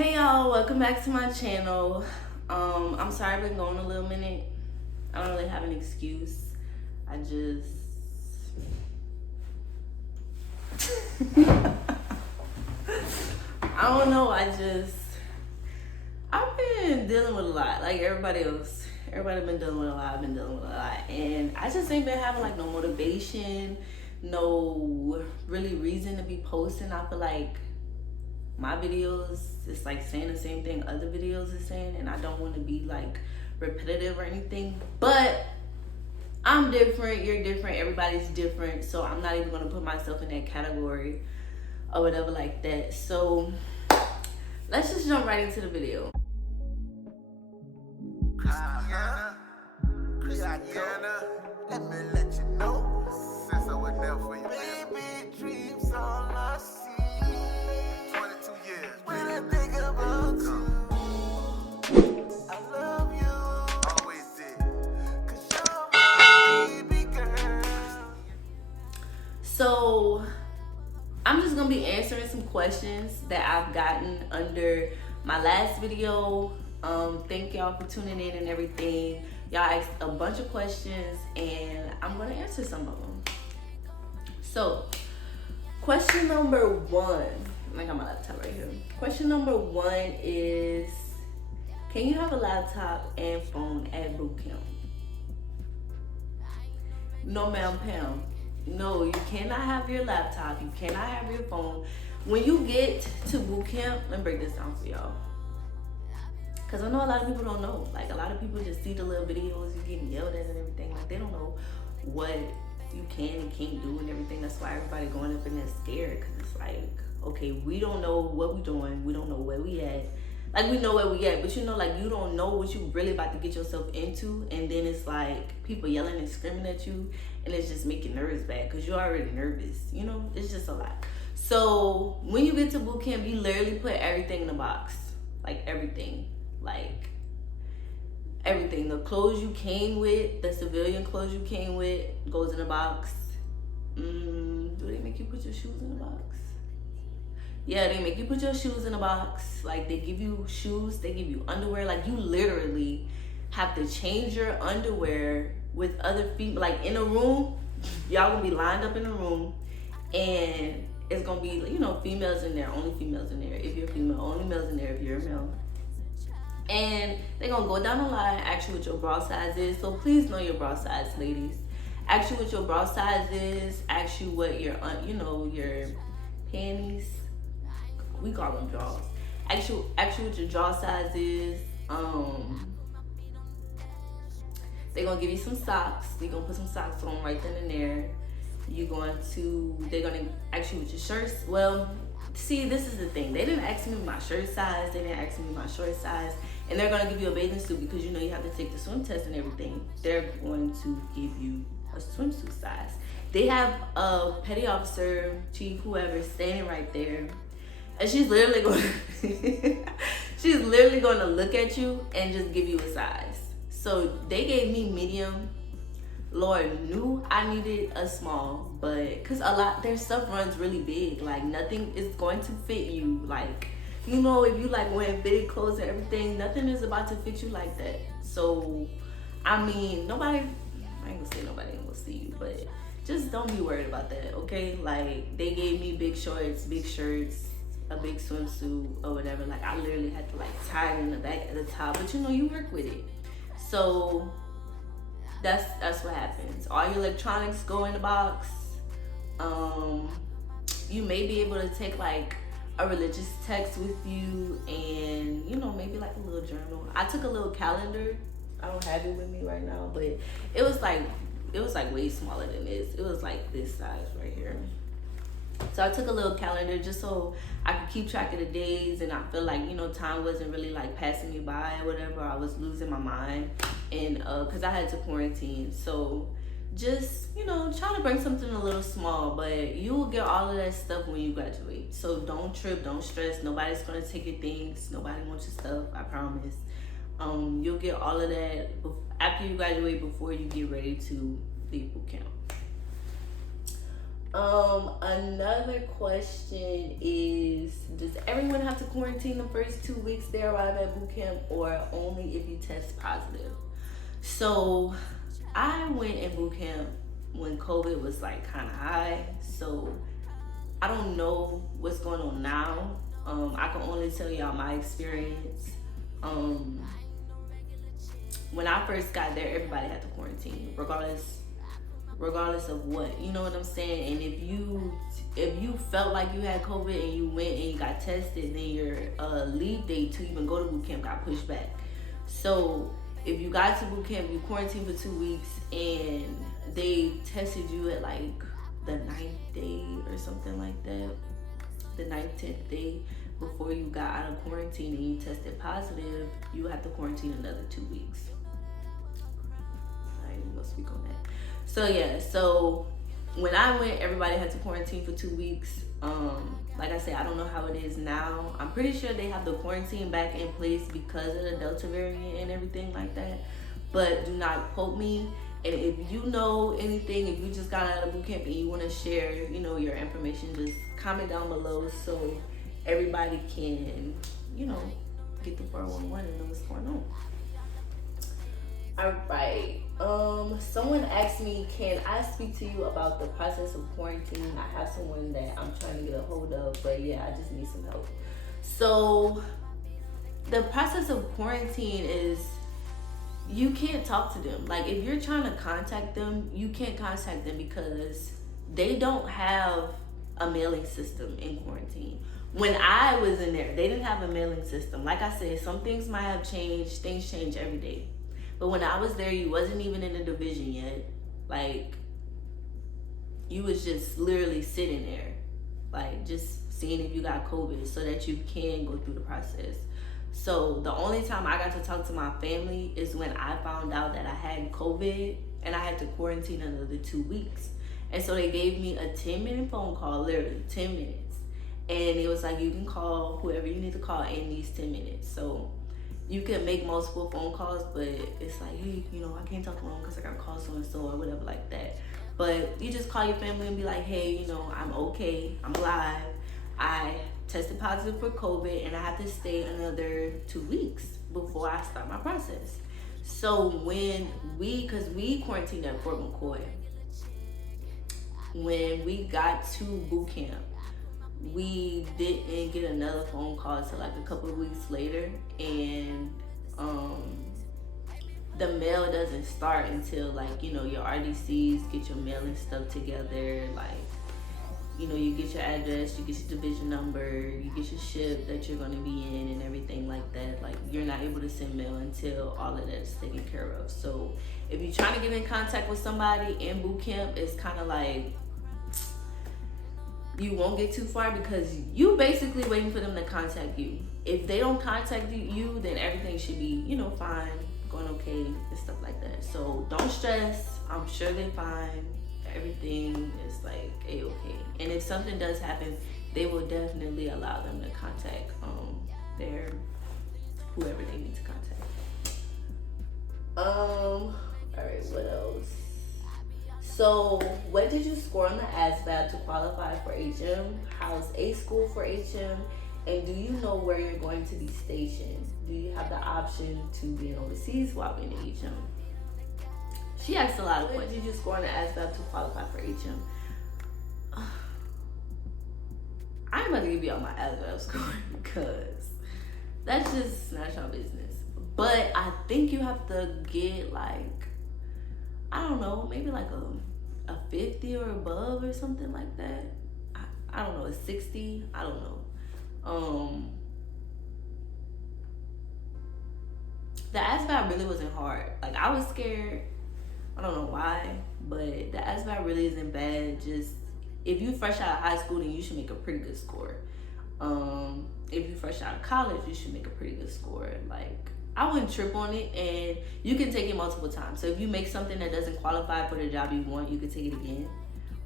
Hey y'all, welcome back to my channel. I'm sorry I've been going a little minute. I don't really have an excuse. I just I don't know, I've been dealing with a lot, like everybody else. Everybody been dealing with a lot, I've been dealing with a lot. And I just ain't been having like no motivation, no really reason to be posting. I feel like my videos, it's like saying the same thing other videos is saying, and I don't want to be like repetitive or anything, but I'm different, you're different, everybody's different, so I'm not even going to put myself in that category or whatever like that. So let's just jump right into the video. Christiana, let me let you know, since I was there for you, baby, dreams all I see. 22 years, when I think about you, I love you, always did, 'cause you're my baby girl. So I'm just gonna be answering some questions that I've gotten under my last video. Thank y'all for tuning in and everything. Y'all asked a bunch of questions and I'm gonna answer some of them. So question number one, I got my laptop right here. Question number one is, can you have a laptop and phone at BootCamp? No, ma'am, Pam. No, you cannot have your laptop. You cannot have your phone. When you get to BootCamp, let me break this down for y'all. Because I know a lot of people don't know. Like, a lot of people just see the little videos, you getting yelled at and everything. Like, they don't know what you can and can't do and everything. That's why everybody going up in there scared. Because it's like, okay, we don't know what we doing. We don't know where we at. Like, we know where we at, but you know, like, you don't know what you really about to get yourself into. And then it's like people yelling and screaming at you. And it's just making nerves bad because you're already nervous. You know, it's just a lot. So when you get to BootCamp, you literally put everything in the box. Like, everything. Like, everything. The clothes you came with, the civilian clothes you came with, goes in a box. Do they make you put your shoes in a box? Yeah, they make you put your shoes in a box. Like, they give you shoes, they give you underwear. Like, you literally have to change your underwear with other people. Like, in a room, y'all gonna be lined up in a room, and it's gonna be, you know, females in there, only females in there. If you're a female, only males in there if you're a male. And they're gonna go down the line, ask you what your bra size is. So please know your bra size, ladies. Ask you what your bra size is. Ask you what your, you know, your panties, we call them drawers. Ask you what your draw size is. They're gonna give you some socks. You're gonna put some socks on right then and there. They're gonna ask you what your shirts. Well, see, this is the thing. They didn't ask me my shirt size. They didn't ask me my short size. And they're gonna give you a bathing suit because you know you have to take the swim test and everything. They're going to give you a swimsuit size. They have a petty officer, chief, whoever, standing right there. And she's literally going to look at you and just give you a size. So they gave me medium. Lord knew I needed a small, but because their stuff runs really big. Like, nothing is going to fit you. Like, you know, if you like wearing big clothes and everything, nothing is about to fit you like that. So, I mean, I ain't gonna say nobody ain't gonna see you, but just don't be worried about that, okay? Like, they gave me big shorts, big shirts, a big swimsuit or whatever. Like, I literally had to like tie it in the back at the top, but you know, you work with it. So that's what happens. All your electronics go in the box. You may be able to take like a religious text with you, and you know, maybe like a little journal. I took a little calendar. I don't have it with me right now, but it was like way smaller than this. It was like this size right here. So I took a little calendar just so I could keep track of the days, and I feel like, you know, time wasn't really like passing me by or whatever. I was losing my mind, and because I had to quarantine. So just, you know, try to bring something a little small, but you will get all of that stuff when you graduate. So don't trip, don't stress. Nobody's gonna take your things. Nobody wants your stuff, I promise. You'll get all of that after you graduate, before you get ready to leave boot camp. Another question is, does everyone have to quarantine the first 2 weeks they arrive at boot camp, or only if you test positive? So I went in boot camp when COVID was like kind of high. So I don't know what's going on now. I can only tell y'all my experience. When I first got there, everybody had to quarantine, regardless of what, you know what I'm saying. And if you felt like you had COVID and you went and you got tested, then your leave date to even go to boot camp got pushed back. So if you got to boot camp, you quarantined for 2 weeks, and they tested you at like the 9th day or something like that, the 9th, 10th day before you got out of quarantine, and you tested positive, you have to quarantine another 2 weeks. I ain't even gonna speak on that. So yeah, so when I went, everybody had to quarantine for 2 weeks. Like I said, I don't know how it is now. I'm pretty sure they have the quarantine back in place because of the Delta variant and everything like that. But do not quote me. And if you know anything, if you just got out of boot camp and you want to share, you know, your information, just comment down below so everybody can, you know, get the 411 and know what's going on. All right. Someone asked me, can I speak to you about the process of quarantine? I have someone that I'm trying to get a hold of, but yeah, I just need some help. So the process of quarantine is, you can't talk to them. Like, if you're trying to contact them, you can't contact them because they don't have a mailing system in quarantine. When I was in there, they didn't have a mailing system. Like I said, some things might have changed. Things change every day. But when I was there, you wasn't even in a division yet. Like, you was just literally sitting there, like just seeing if you got COVID so that you can go through the process. So the only time I got to talk to my family is when I found out that I had COVID and I had to quarantine another 2 weeks. And so they gave me a 10-minute phone call, literally 10 minutes. And it was like, you can call whoever you need to call in these 10 minutes. So you can make multiple phone calls, but it's like, hey, you know, I can't talk long because I got to call so-and-so or whatever like that. But you just call your family and be like, hey, you know, I'm okay, I'm alive. I tested positive for COVID and I have to stay another 2 weeks before I start my process. So because we quarantined at Fort McCoy, when we got to boot camp, we didn't get another phone call till like a couple of weeks later, and the mail doesn't start until, like, you know, your RDCs get your mailing stuff together, like, you know, you get your address, you get your division number, you get your shift that you're going to be in and everything like that. Like, you're not able to send mail until all of that's taken care of. So if you're trying to get in contact with somebody in boot camp, it's kind of like you won't get too far because you basically waiting for them to contact you. If they don't contact you, then everything should be, you know, fine, going okay and stuff like that. So don't stress. I'm sure they're fine. Everything is like a-okay. And if something does happen, they will definitely allow them to contact their whoever they need to contact. All right, what else? So what did you score on the ASVAB to qualify for HM? How's A school for HM? And do you know where you're going to be stationed? Do you have the option to be overseas while being in HM? She asked a lot of questions. What did you score on the ASVAB to qualify for HM? I'm about to give you all my ASVAB score because that's just not your business. But I think you have to get like, I don't know, maybe like a 50 or above or something like that. I don't know, a 60, I don't know. The ASVAB really wasn't hard. Like, I was scared. I don't know why, but the ASVAB really isn't bad. Just, if you fresh out of high school, then you should make a pretty good score. If you fresh out of college, you should make a pretty good score. Like, I wouldn't trip on it, and you can take it multiple times. So if you make something that doesn't qualify for the job you want, you can take it again.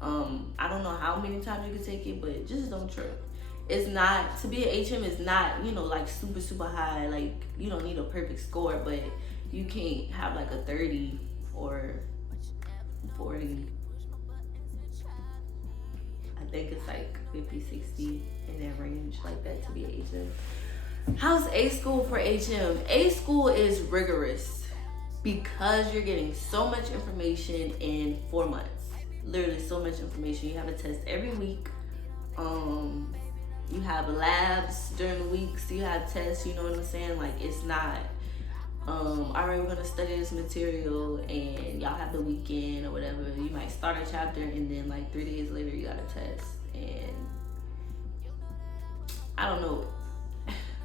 I don't know how many times you can take it, but just don't trip. It's not, to be an HM is not, you know, like super, super high. Like, you don't need a perfect score, but you can't have like a 30 or 40. think it's like 50, 60 in that range like that to be an HM. How's A school for HM? A school is rigorous because you're getting so much information in 4 months. Literally so much information. You have a test every week. You have labs during the weeks. You have tests, you know what I'm saying? Like, it's not, all right, we're gonna study this material and y'all have the weekend or whatever. You might start a chapter and then like 3 days later you got a test. And I don't know.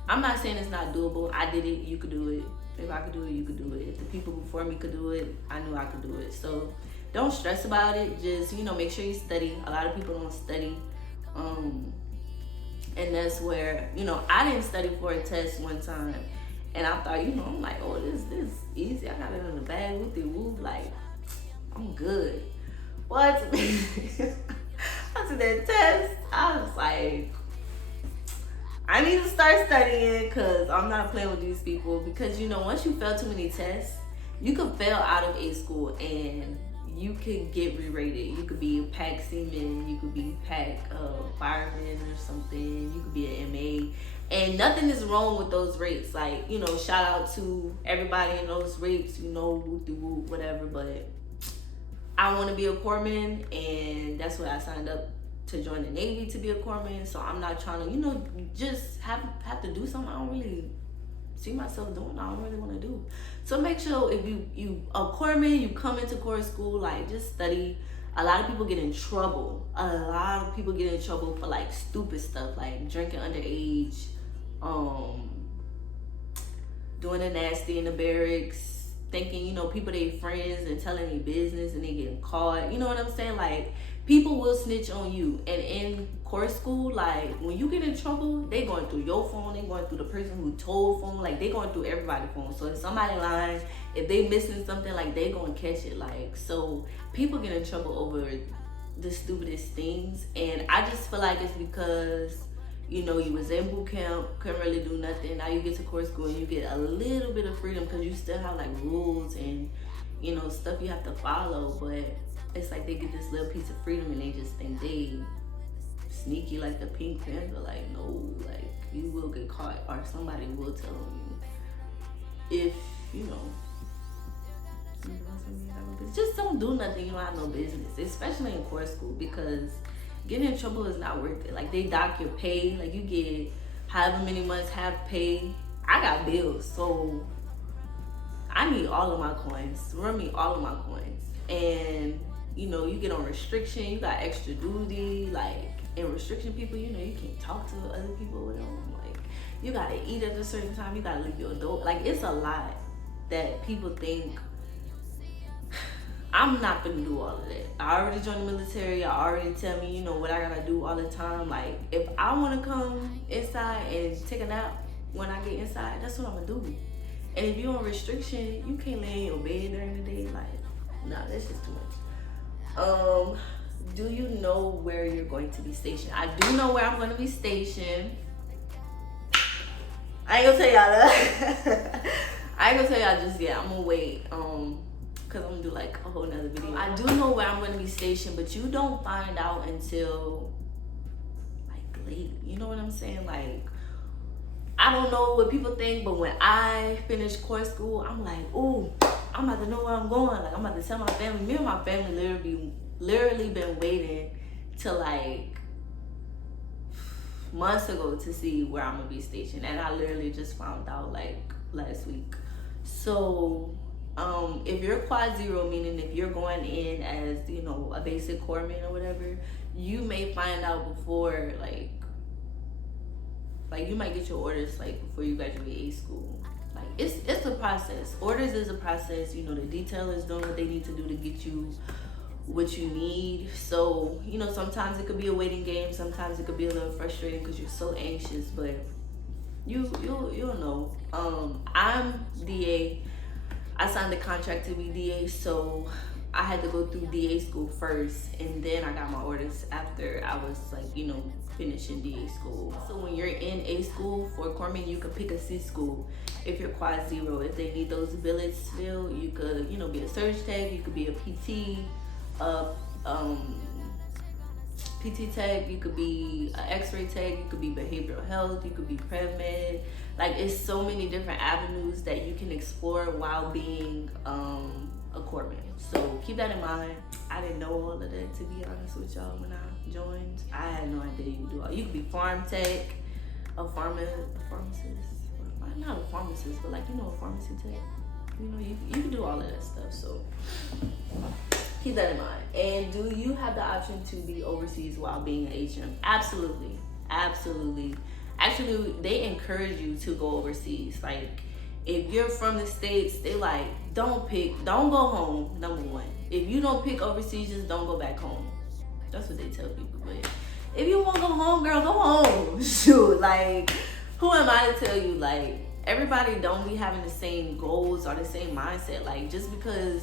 I'm not saying it's not doable. I did it, you could do it. If I could do it, you could do it. If the people before me could do it, I knew I could do it. So don't stress about it. Just, you know, make sure you study. A lot of people don't study. And that's where, you know, I didn't study for a test one time. And I thought, you know, I'm like, oh, this easy. I got it in the bag with the woo. Like, I'm good. What? After that test, I was like, I need to start studying because I'm not playing with these people. Because, you know, once you fail too many tests, you could fail out of A school and you could get re-rated. You could be a pack seaman, you could be pack fireman or something, you could be an MA. And nothing is wrong with those rates. Like, you know, shout out to everybody in those rates, you know, whoop-de-whoop, whatever. But I want to be a corpsman, and that's what I signed up to join the Navy, to be a corpsman. So I'm not trying to, you know, just have to do something I don't really see myself doing. I don't really want to do. So make sure if you a corpsman, you come into corps school, like, just study. A lot of people get in trouble. A lot of people get in trouble for like stupid stuff, like drinking underage, doing a nasty in the barracks, thinking, you know, people they friends and telling their business and they getting caught. You know what I'm saying? Like, people will snitch on you. And in corps school, like, when you get in trouble, they going through your phone, they going through the person who told phone, like, they going through everybody's phone. So if somebody lying, if they missing something, like, they gonna catch it. Like, so people get in trouble over the stupidest things. And I just feel like it's because, you know, you was in boot camp, couldn't really do nothing. Now you get to corps school and you get a little bit of freedom because you still have like rules and, you know, stuff you have to follow. But it's like they get this little piece of freedom and they just think they sneaky like the Pink Panther. Like, no, like, you will get caught or somebody will tell on you. If, you know, just don't do nothing you don't have no business, especially in corps school, because getting in trouble is not worth it. Like, they dock your pay, like, you get however many months half pay. I got bills, so I need all of my coins. Run me all of my coins. And, you know, you get on restriction, you got extra duty. Like, in restriction, people, you know, you can't talk to other people with them. Like, you gotta eat at a certain time, you gotta leave your door. Like, it's a lot that people think. I'm not gonna do all of that. I already joined the military. I already tell me, you know, what I gotta do all the time. Like, if I wanna come inside and take a nap when I get inside, that's what I'm gonna do. And if you're on restriction, you can't lay in your bed during the day. Like, nah, that's just too much. Do you know where you're going to be stationed? I do know where I'm gonna be stationed. I ain't gonna tell y'all that. I ain't gonna tell y'all just yet. I'm gonna wait. Cause I'm gonna do like a whole nother video. I do know where I'm gonna be stationed, but you don't find out until like late. You know what I'm saying? Like, I don't know what people think, but when I finish corps school, I'm like, ooh, I'm about to know where I'm going. Like, I'm about to tell my family. Me and my family literally been waiting till like months ago to see where I'm gonna be stationed, and I literally just found out like last week. So if you're quad zero, meaning if you're going in as, you know, a basic corpsman or whatever, you may find out before, like you might get your orders like before you graduate A school. Like, it's a process. Orders is a process. You know, the detailers doing what they need to do to get you what you need. So, you know, sometimes it could be a waiting game. Sometimes it could be a little frustrating because you're so anxious, but you'll know. I'm DA. I signed the contract to be DA, so I had to go through DA school first, and then I got my orders after I was like, you know, finishing DA school. So when you're in A school for corpsman, you could pick a C school if you're quad zero. If they need those billets filled, you could, you know, be a surge tech, you could be a PT, PT tech, you could be an x-ray tech, you could be behavioral health, you could be prev med. Like, it's so many different avenues that you can explore while being a corpsman. So keep that in mind. I didn't know all of that, to be honest with y'all, when I joined. I had no idea you could do all. You could be farm tech, a pharmacist. Not a pharmacist, but like, you know, a pharmacy tech. You know, you can do all of that stuff. So keep that in mind. And do you have the option to be overseas while being an HM? Absolutely. Absolutely. Actually, they encourage you to go overseas. Like, if you're from the States, they like, don't go home, number one. If you don't pick overseas, just don't go back home. That's what they tell people. But if you want to go home, girl, go home. Shoot, like, who am I to tell you? Like, everybody don't be having the same goals or the same mindset. Like, just because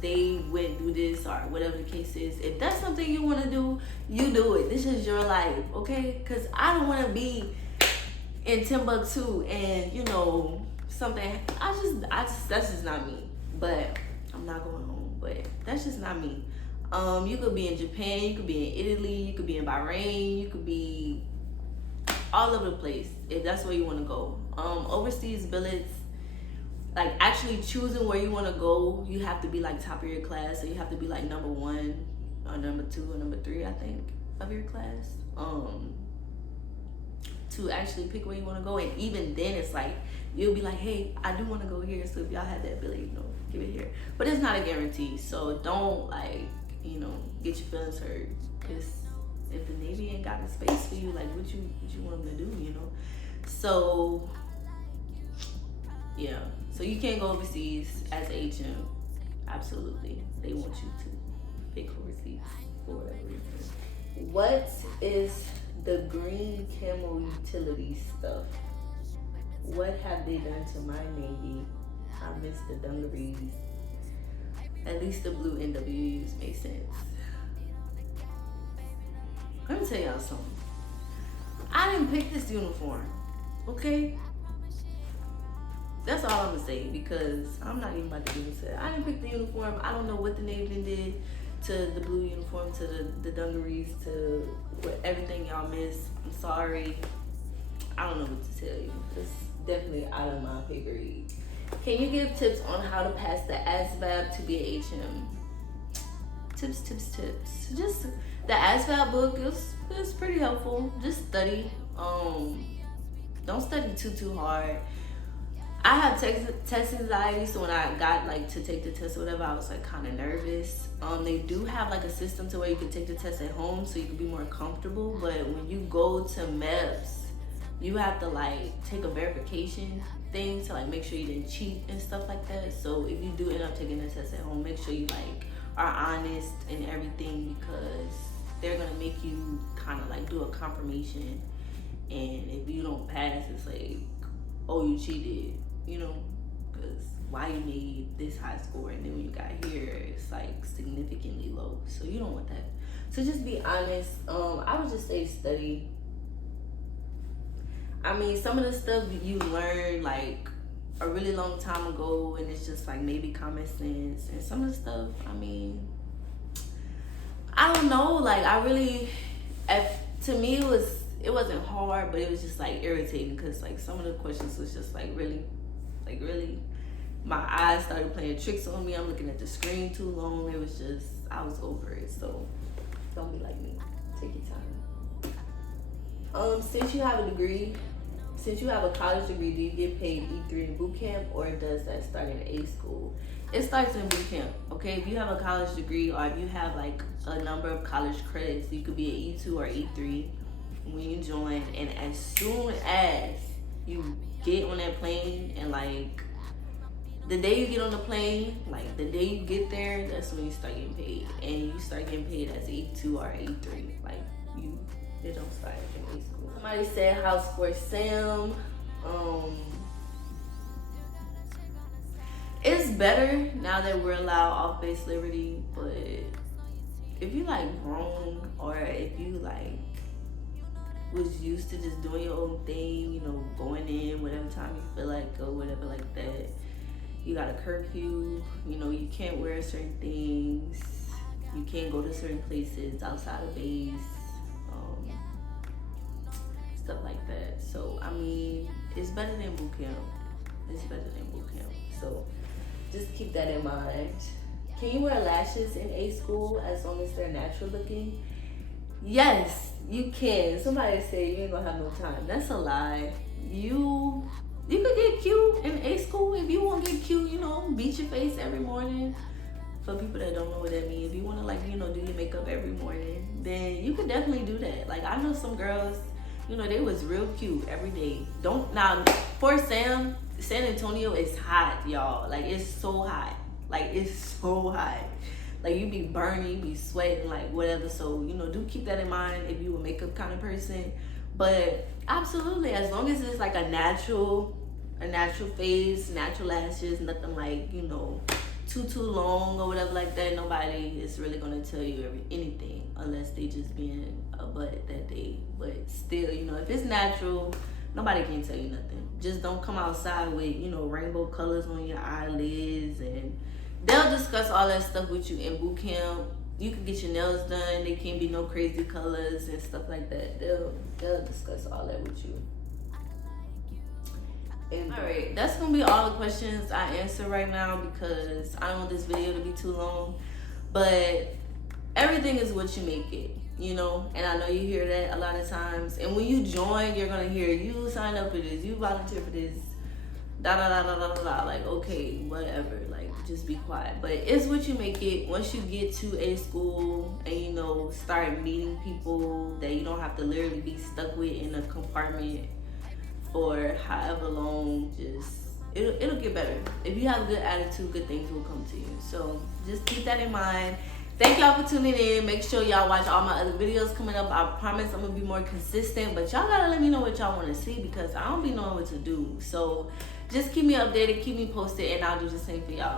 they went through this or whatever the case is, if that's something you want to do, you do it. This is your life, okay? Because I don't want to be in Timbuktu and, you know, something. That's just not me. But I'm not going home. But that's just not me. You could be in Japan, you could be in Italy, you could be in Bahrain, you could be all over the place if that's where you want to go. Overseas billets, like actually choosing where you want to go, you have to be like top of your class. So you have to be like number 1 or number 2 or number 3, I think, of your class, to actually pick where you want to go. And even then, it's like you'll be like, hey, I do want to go here, so if y'all have that ability, you know, give it here. But it's not a guarantee, so don't, like, you know, get your feelings hurt. Because if the Navy ain't got the space for you, like, what you want them to do, you know? So yeah, so you can't go overseas as a HM. Absolutely, they want you to pick overseas for whatever reason. What is the green camo utility stuff? What have they done to my Navy? I miss the dungarees. At least the blue NWUs make sense. Let me tell y'all something. I didn't pick this uniform, okay? That's all I'm gonna say, because I'm not even about to get into it. I didn't pick the uniform. I don't know what the Navy did to the blue uniform, to the dungarees, to everything y'all miss. I'm sorry. I don't know what to tell you. It's definitely out of my pay grade. Can you give tips on how to pass the ASVAB to be a HM? Tips. Just the ASVAB book is pretty helpful. Just study. Don't study too hard. I have test anxiety, so when I got like to take the test or whatever, I was like kind of nervous. They do have like a system to where you can take the test at home, so you can be more comfortable. But when you go to MEPS, you have to like take a verification thing to like make sure you didn't cheat and stuff like that. So if you do end up taking the test at home, make sure you like are honest and everything, because they're gonna make you kind of like do a confirmation, and if you don't pass, it's like, oh, you cheated, you know, because why you need this high score, and then when you got here, it's like significantly low. So you don't want that. So just be honest. I would just say study. I mean, some of the stuff you learn like a really long time ago, and it's just like maybe common sense. And some of the stuff, I mean, I don't know. Like, I really, to me, it wasn't hard, but it was just like irritating, because like some of the questions was just like really. My eyes started playing tricks on me. I'm looking at the screen too long. It was just, I was over it. So don't be like me. Take your time. Since you have a degree, since you have a college degree, do you get paid E3 in boot camp, or does that start in A school? It starts in boot camp, okay? If you have a college degree, or if you have like a number of college credits, you could be an E2 or E3 when you join. And as soon as you get on that plane, and like the day you get on the plane, like the day you get there, that's when you start getting paid. And you start getting paid as E2 or E3. Like, it don't start in A school. Somebody said house for Sam. It's better now that we're allowed off-base liberty, but if you like grown, or if you like was used to just doing your own thing, you know, going in whatever time you feel like or whatever like that, you got a curfew, you know, you can't wear certain things, You can't go to certain places outside of base, stuff like that. So I mean, it's better than boot camp. It's better than boot camp. So just keep that in mind. Can you wear lashes in A school as long as they're natural looking? Yes, you can. Somebody say you ain't gonna have no time. That's a lie. You could get cute in A school if you want to get cute. You know, beat your face every morning. For people that don't know what that means, if you want to, like, you know, do your makeup every morning, then you could definitely do that. Like, I know some girls, you know, they was real cute every day. Now, for San Antonio is hot, y'all. Like, it's so hot. Like, it's so hot. Like, you be burning, you be sweating, like, whatever. So, you know, do keep that in mind if you a makeup kind of person. But absolutely, as long as it's like a natural face, natural lashes, nothing like, you know, too long or whatever like that, nobody is really gonna tell you anything unless they just being a butt that day. But still, you know, if it's natural, nobody can tell you nothing. Just don't come outside with, you know, rainbow colors on your eyelids, and they'll discuss all that stuff with you in boot camp. You can get your nails done. They can't be no crazy colors and stuff like that. They'll discuss all that with you. Alright, that's gonna be all the questions I answer right now because I don't want this video to be too long. But everything is what you make it, you know, and I know you hear that a lot of times. And when you join, you're gonna hear you sign up for this, you volunteer for this, da da da da da da. Like, okay, whatever, like, just be quiet. But it's what you make it. Once you get to a school and, you know, start meeting people that you don't have to literally be stuck with in a compartment for however long, it'll get better. If you have a good attitude, good things will come to you. So just keep that in mind. Thank y'all for tuning in. Make sure y'all watch all my other videos coming up. I promise I'm gonna be more consistent, but y'all gotta let me know what y'all wanna see because I don't be knowing what to do. So just keep me updated, keep me posted, and I'll do the same for y'all.